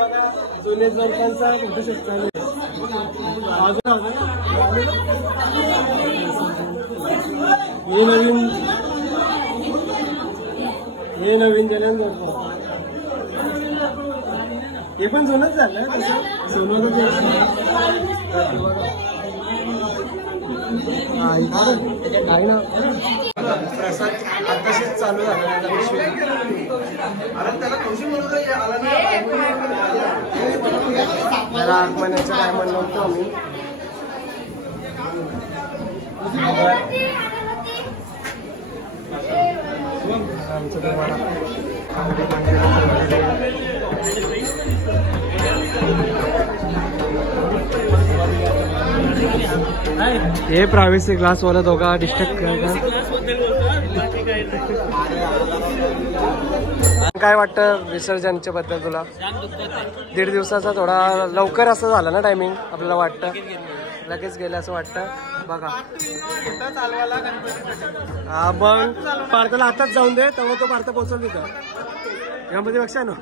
जुने जोडप्यांचा फोटोशूट चालू आहे. हे नवीन दिलं हे पण जुनच झालं तसं सोनं काही ना प्रसाद आताशीच चालू झाला. जरा आगमनाचं काय म्हणलं होतं आम्ही. आमचं तुम्हाला हे प्रायव्हेसी क्लास वाला दोघा डिस्टर्ब करतात. काय वाटतं विसर्जनच्या बद्दल तुला? 1.5 दिवसाचा थोडा लवकर असं झालं ना टायमिंग आपल्याला वाटतं, लगेच गेलं असं वाटतं. बघा हा मग पार्थला आताच जाऊन दे तेव्हा तो पार्थ पोहोचवली का यामध्ये पेक्षा ना.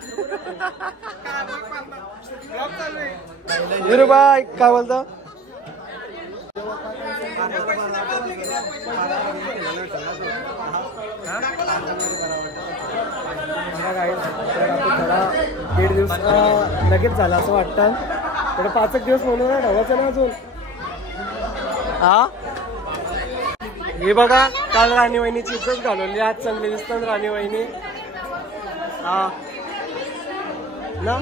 बाय काय बोलतो? थोडा 1.5 दिवस लगेच झाला असं वाटतं. थोडं 5 दिवस म्हणून ठेवायचं ना अजून. हा हे बघा काल राणी वहिनीची इज्जत घालवली, आज चांगली दिसतात राणी वहिनी. हा ना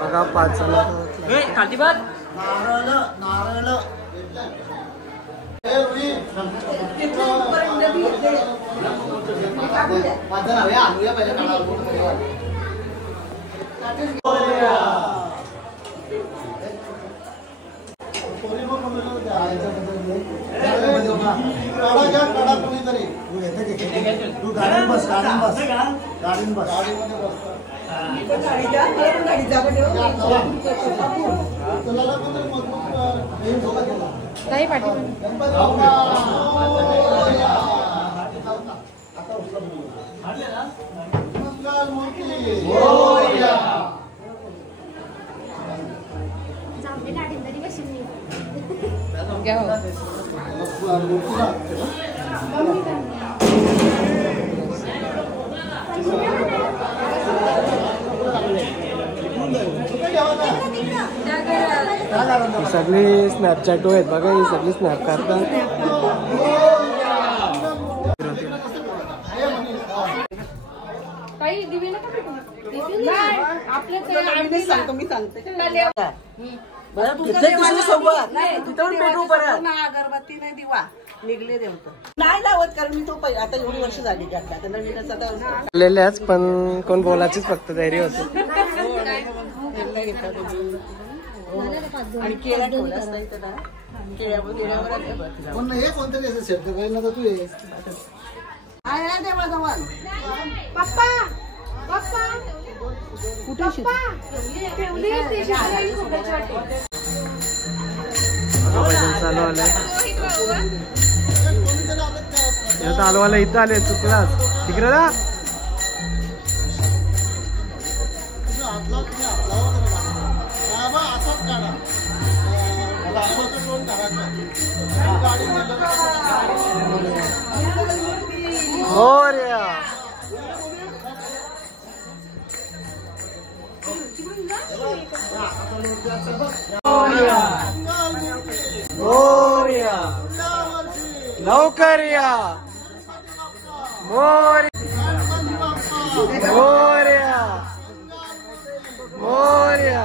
बघा 5 जण काही पाठी सगळी स्नॅपचॅट आहेत बघा, ही सगळी स्नॅप करतात. मी सांगते अगरबत्ती नाही दिवा निघले देवत नाही लावत कारण मी तो आता एवढी वर्ष झाली पण कोण बोलायचीच फक्त तयारी होती. आणि केळ्या ठेवला असता त्याला कोणतरी असं शब्द पाहिजे ना तू देवळाजवळ पप्पा पप्पा कुठे चालू आलाय चालू आला इथं आले चुकलास तिकडे ना. लवकर या मोरया मोरया.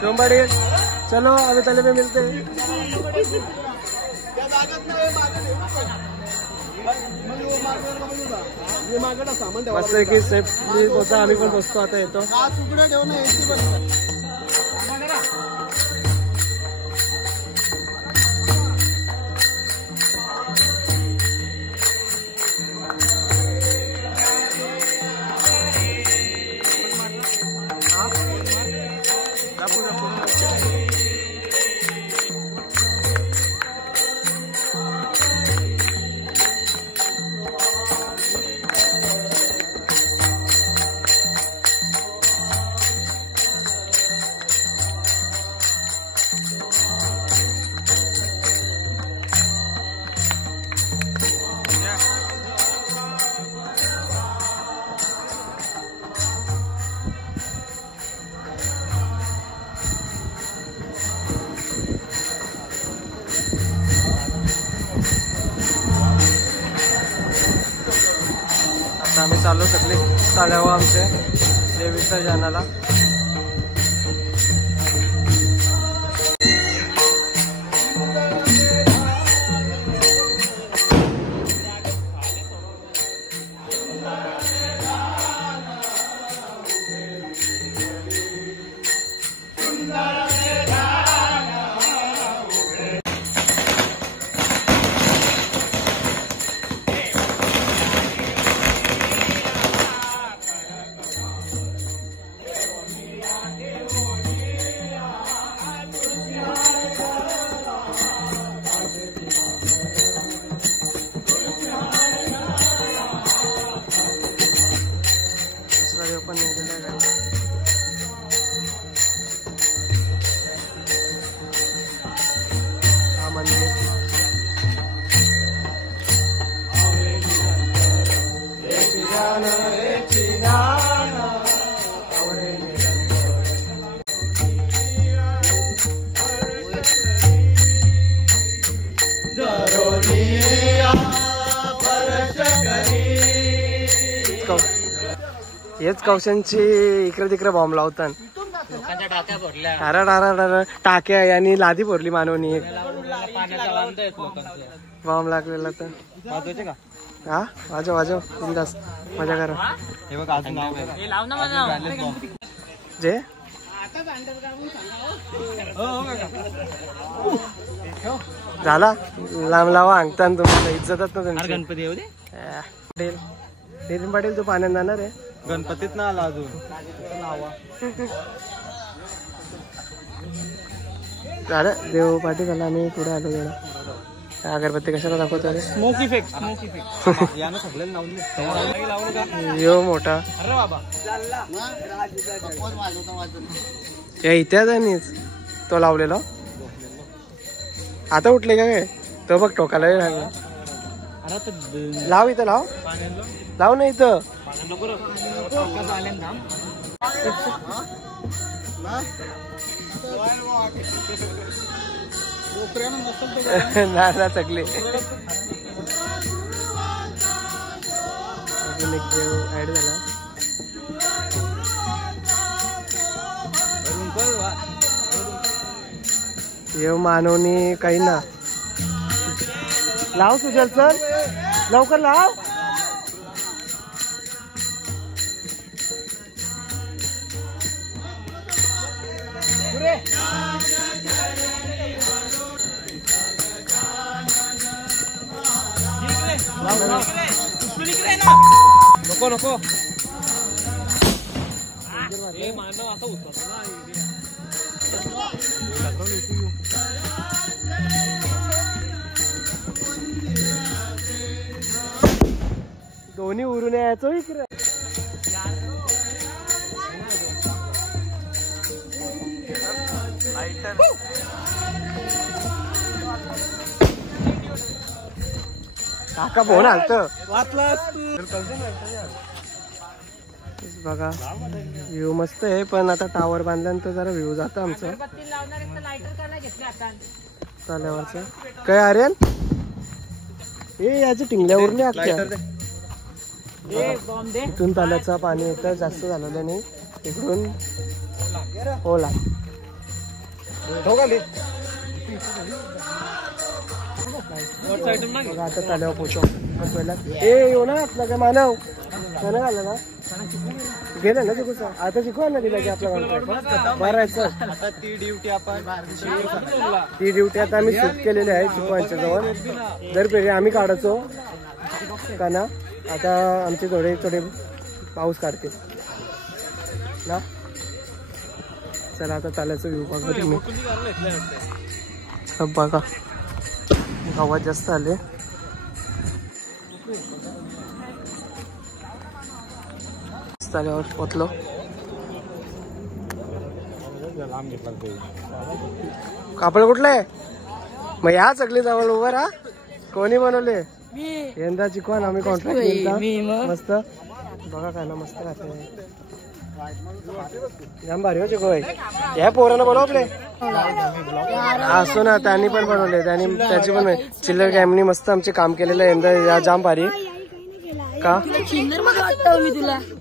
Somebody, चलो अभी तले में मिलते हैं. मस्त आहे की सेफ्टी होता. आम्ही पण बसतो आता येतो. आम्ही चाललो सगळे चाल्यावर आमचे देवीच्या जानाला. पण हा मंदिर हेच कौशांची इकडे तिकडे बॉम्ब लावतात. टाक्या आणि लादी भरली मानवनी. एक बॉम्ब लागलेला तर हा वाजव वाजव बिंदास मजा करा. जे झाला लांब लावा अंगतान तुम्हाला इज्जतच ना तुमची. गणपती येऊ दे पाटील तू पाण्यात जाणार आहे. गणपतीत ना आला अजून. झालं देव पाटील झाला. आम्ही पुढे आलो गेलो. अगरबत्ती कशाला दाखवतो अरे. स्मोक इफेक्ट यो मोठा इतिहास आहे तो लावलेला. आता उठले का काय तो बघ टोकाला लागला. लाव इथं लाव लाव ना इथं. ना चकली अजून एक देव ऍड झाला. देव मानवनी काही ना लाव सुजल सर लवकर लाव. नको नको दोन्ही उरून यायचो इकडे. काका फोन आलत बघा. व्ह्यू मस्त आहे पण आता टावर बांधल्यानंतर जरा व्ह्यू जातं आमचं चाल्यावरचं. काय आर्यन ए याच्या टिंगल्या उरल्या अख्ख्या. इथून ताल्याचा पाणी येतं जास्त झालेलं नाही. इकडून ओला बघा आता चाल्यावर पोचव पहिला ए येऊ ना आपला काय मानव त्यानं आलं ना गेलं ना शिकू आता शिकवा ना दिला की आपला बरायचं ती ड्युटी आता आम्ही शूट केलेली आहे शिकवायच्या जवळ दर पेढी आम्ही काढायचो का ना आता आमचे थोडे थोडे पाऊस काढते ना. चला आता चालायचं व्ह्यू बघा तुम्ही बघा गावात जास्त आले आल्यावर पोचलो. कापड कुठलं आहे मग या सगळी जवळ उभं राहा. कोणी बनवले यंदा चिकन आम्ही कॉन्ट्रॅक्ट केला मस्त बघा काय ना मस्त खाते जाम भारी हो चिकोय या पोरानं बनवले असो ना त्यांनी पण बनवले त्यांनी त्याची पण चिल्लर गॅमनी मस्त आमचे काम केलेलं आहे यंदा या जाम भारी का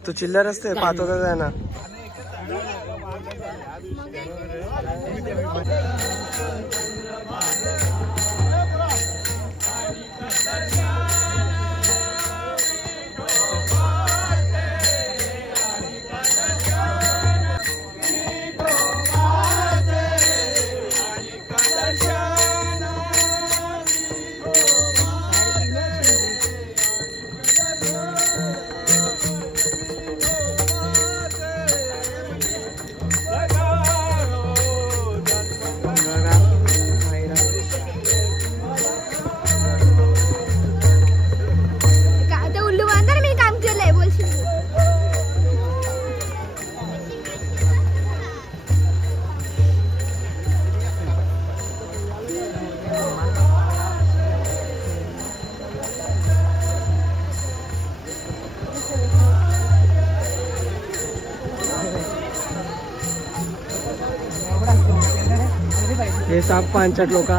तू चिल्लर असते पाहतो का ना हे साप 5-8 लोक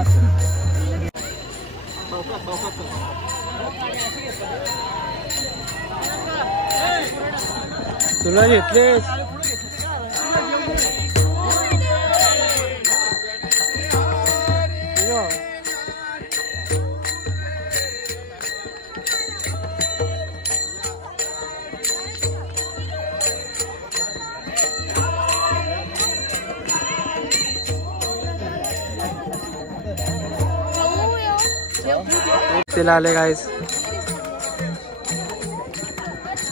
तुला घेतलेस तिला आले गाईस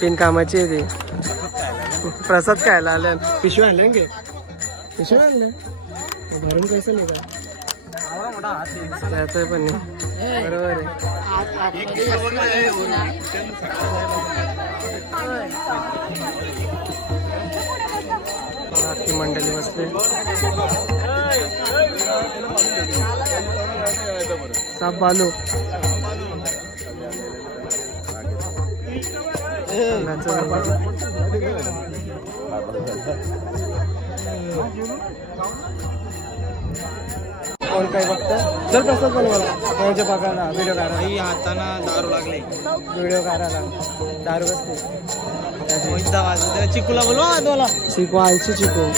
तीन कामाची आहे ती प्रसाद खायला आल्या पिशवी आणले गे पिशवी आणले भरून कसं नाही का त्याचं पण नाही बरोबर आहे आखी मंडळी बसते साप बालू कोण काय बघतं चल प्रसाद बनवायला त्यांच्या बघायला व्हिडिओ काढायला हाताना दारू लागले व्हिडिओ काढायला दारू बसते चिकूला बोलवा चिकू आलची चिकू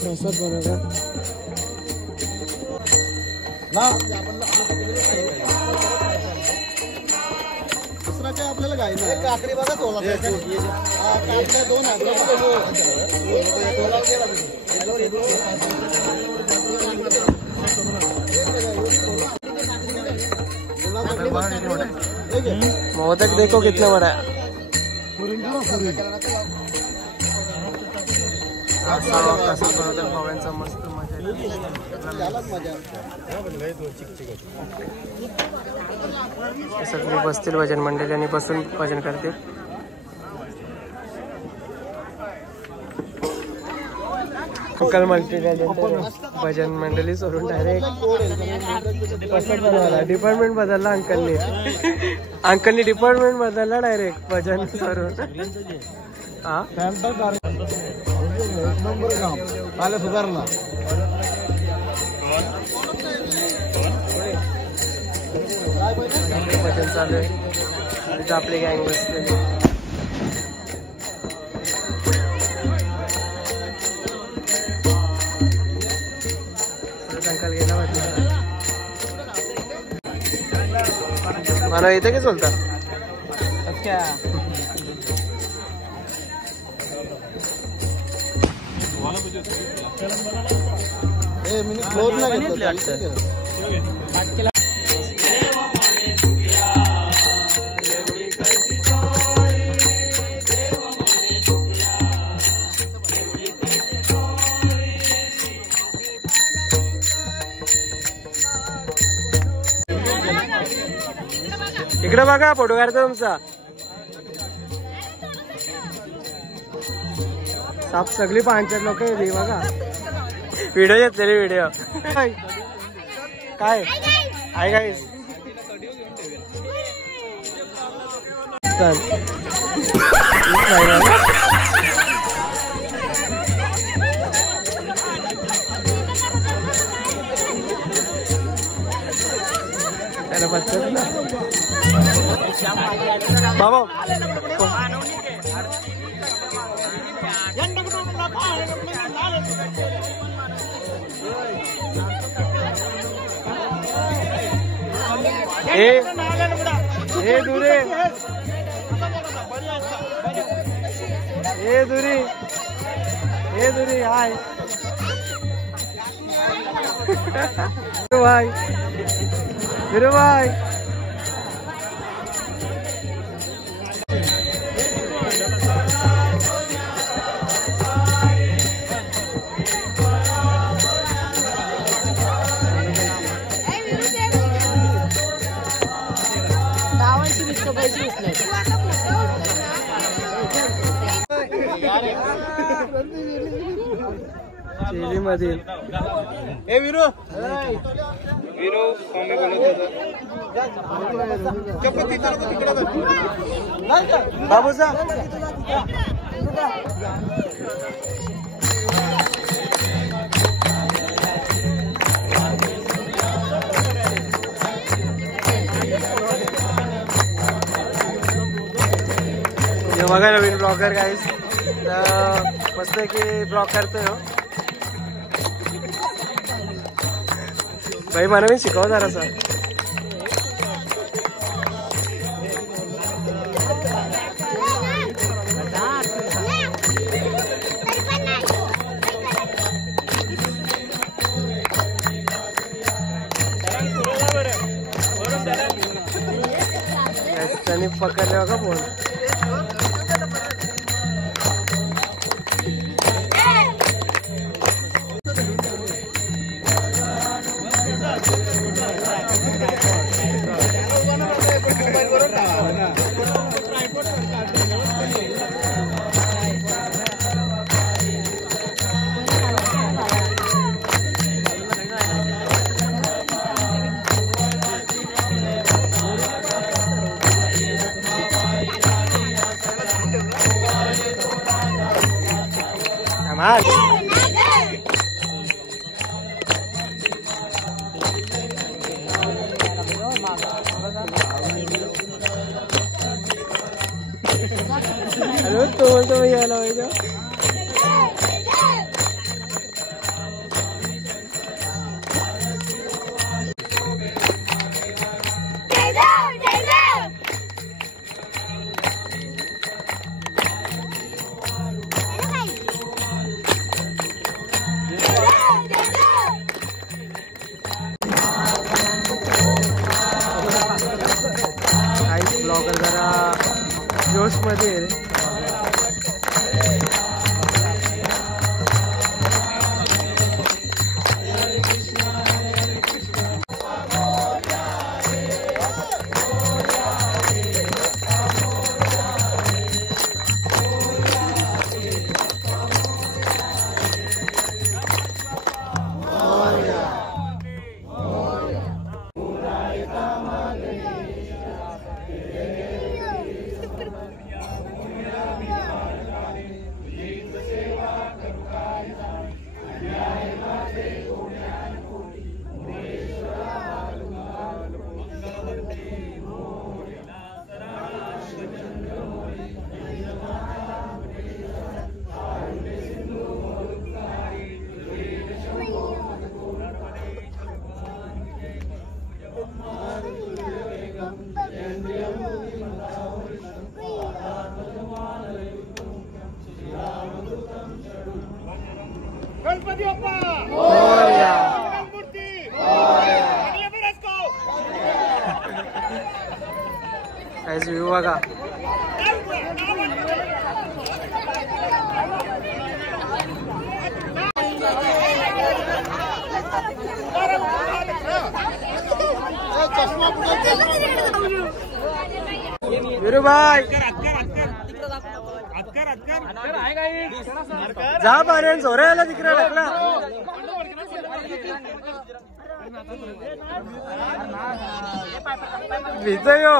प्रसाद बनवला दुसऱ्याच्या आपल्याला गाय काकडी बघा दोन मोदक देखो कितना बड़ा है मस्त सगळी बसतील भजन मंडळी आणि बसून भजन करतील कोकल मल्टी भजन मंडळी सोडून डायरेक्ट डिपार्टमेंट बदलला अंकलनी डिपार्टमेंट बदलला डायरेक्ट भजन सोडून हा सुधारला भजन चालू आहे आपली गँग बसलेली मला येते की बोलता अच्छा क्लोज नाही घेतलं. इकडे बघा फोटो काढतो तुमचा. साप सगळी 500 लोक येते बघा. व्हिडिओ घेतलेले व्हिडिओ काय आहे काय बाबा ए दुरी ए दुरी ए दुरी हाय भाई मेरे भाई शेली मध्ये ए वीरू वीरू स्वामी बोलत बाबूचा बघा नवीन ब्लॉगर गाईस मस्त की ब्लॉग करतोय हो भाई. मला मी शिकव जरासा. त्यांनी पकडले बघा phone. Halo, tuh ya lo itu. Blogger जरा जोश मध्ये आहे रे. व्ह्यू बघा. विरूभाई जा पाण्यान सोरायला तिकडे टाकला. विजय हो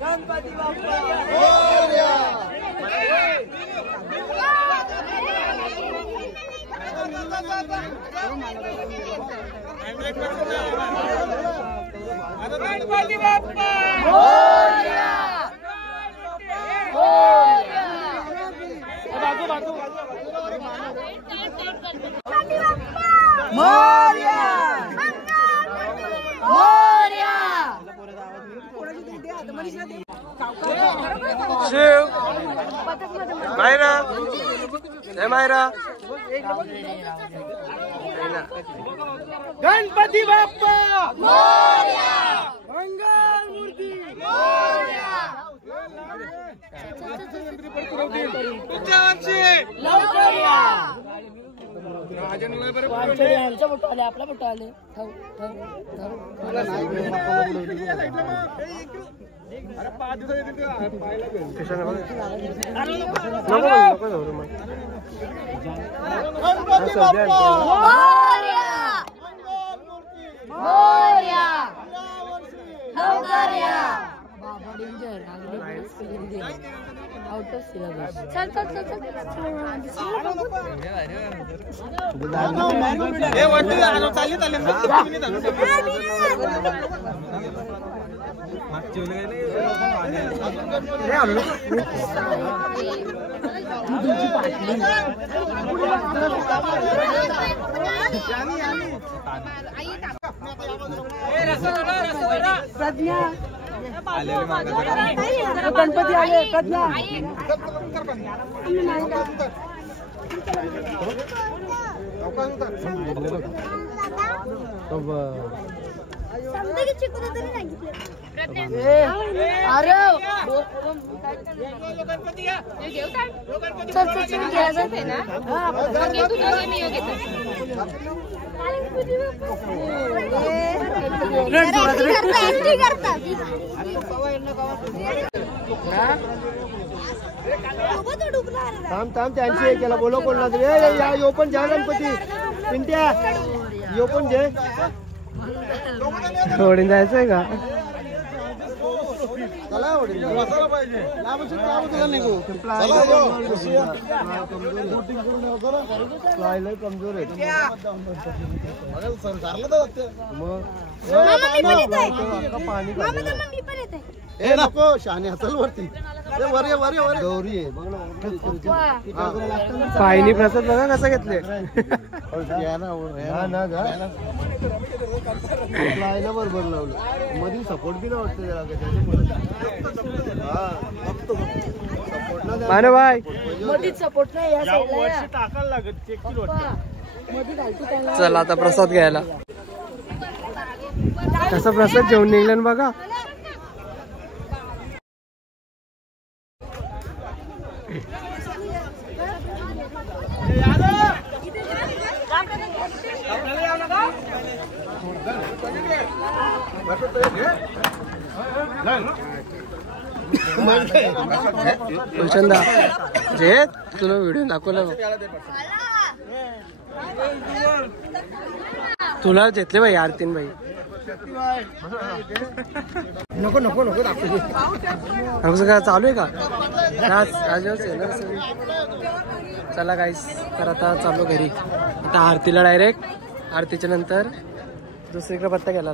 गणपती बाप्पा शिव मायरा जय मायरा. गणपती बाप्पा मंगल मूर्ती आपला मोठा आले आउट ऑफ सिलेबस. चल चल चल चल प्रज्ञा गणपती आले. प्रज्ञा अरे चल चल चल घ्यायचं आहे ना. थांब थांब त्यांची हे केला बोलो कोणला तरी यो पण घ्या गणपती पिंट्या यो पण घे. ओढून जायचंय का कमजोर आहे पाणी नको शहाणे असेल वरती गौरी आहे पायनी प्रसाद बघा कसं घेतले. बरोबर लावलं मध्ये सपोर्ट बी वाटतं त्याला भाई सपोर्ट नाही या साईडला टाकायला लागत. चला आता प्रसाद घ्यायला. कसा प्रसाद जेवण निघलं बघा. प्रचंदा जे तुला व्हिडिओ दाखवला तुला घेतले भाई आरतीन भाई. नको नको नको दाखवू. काय चालू आहे का राजच आहे ना. चला गाईस तर आता चालू घरी. आता आरतीला डायरेक्ट आरतीच्या नंतर दुसरीकडे पत्ता गेला.